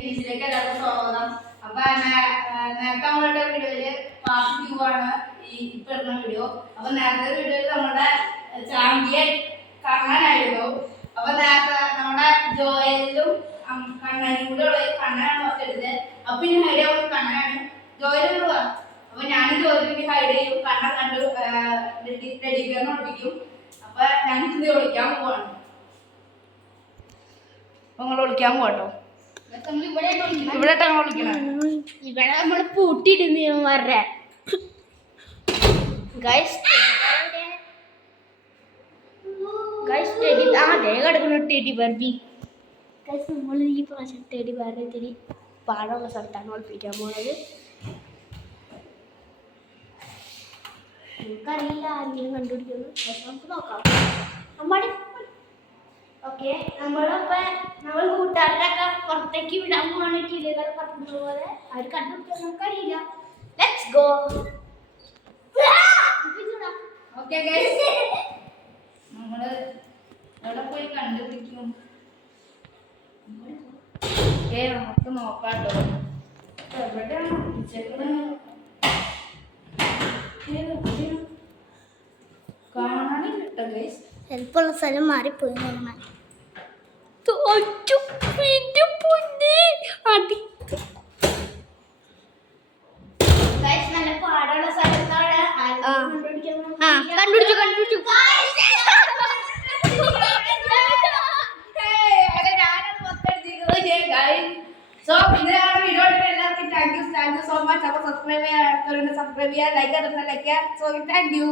വീട്ടിലേക്ക് എല്ലാവർക്കും സ്വാഗതം. അപ്പൊ നേരത്തെ നമ്മളുടെ വീഡിയോയില് പാർട്ട് 2 ആണ് ഇപ്പൊ ഇടുന്ന വീഡിയോ. അപ്പൊ നേരത്തെ വീഡിയോയിൽ നമ്മുടെ ചാമ്പ്യൻ കണ്ണനായിരുന്നു. അപ്പൊ നേരത്തെ നമ്മുടെ ജോയലിലും കണ്ണനും കൂടെ ഉള്ള കണ്ണനാണ് എടുത്തത്. അപ്പൊ ഇനി ഹൈഡ് ആവുന്ന കണ്ണനാണ് ജോയൽ. അപ്പൊ ഞാനും ജോലിക്ക് ഹൈഡ് ചെയ്യും, കണ്ണൻ കണ്ടു റെഡിക്കാൻ ഒളിപ്പിക്കും. അപ്പൊ ഞങ്ങൾക്ക് ഇത് ഒളിക്കാൻ പോവാണ്. നിങ്ങൾ ഒളിക്കാൻ പോട്ടോ. ഇവിടെ നമ്മള് പൂട്ടിയിടുന്നവരുടെ ടെഡി ബർബി. നമ്മൾ ഈ പ്രാവശ്യം ടെഡി ബർബി ഇത്തിരി പാടുള്ള സ്ഥലത്താണ് ഒളിപ്പിക്കാൻ പോകുന്നത്. നമുക്കറിയില്ല ആരെങ്കിലും കണ്ടുപിടിക്കുന്നു, പക്ഷെ നമുക്ക് നോക്കാം. ഓക്കെ, നമ്മൾ കൂട്ടുകാരൊക്കെ പുറത്തേക്ക് വിടാൻ പോവാണ്. കിളികൾ പറഞ്ഞ പോലെ അവർ കണ്ടുപിടിക്കാൻ നമുക്കറിയില്ല. Let's go. ഓക്കെ ഗൈസ്, നമ്മള് എവിടെ പോയി കണ്ടുപിടിക്കും? നമുക്ക് നോക്കാട്ടോ എവിടെയാണ് കാണാനില്ല കേട്ടോ ഗൈസ്. ചിലപ്പോൾ സ്ഥലം മാറിപ്പോയി. നല്ല പാടുള്ള സ്ഥലത്താണ് കണ്ടുപിടിച്ചു. സോ ഇതിനാണ് വീഡിയോ എല്ലാവർക്കും താങ്ക് യു സോ മച്ച്. അപ്പോൾ സബ്സ്ക്രൈബ് ചെയ്യാൻ ലൈക്ക് ചെയ്യാൻ. So thank you.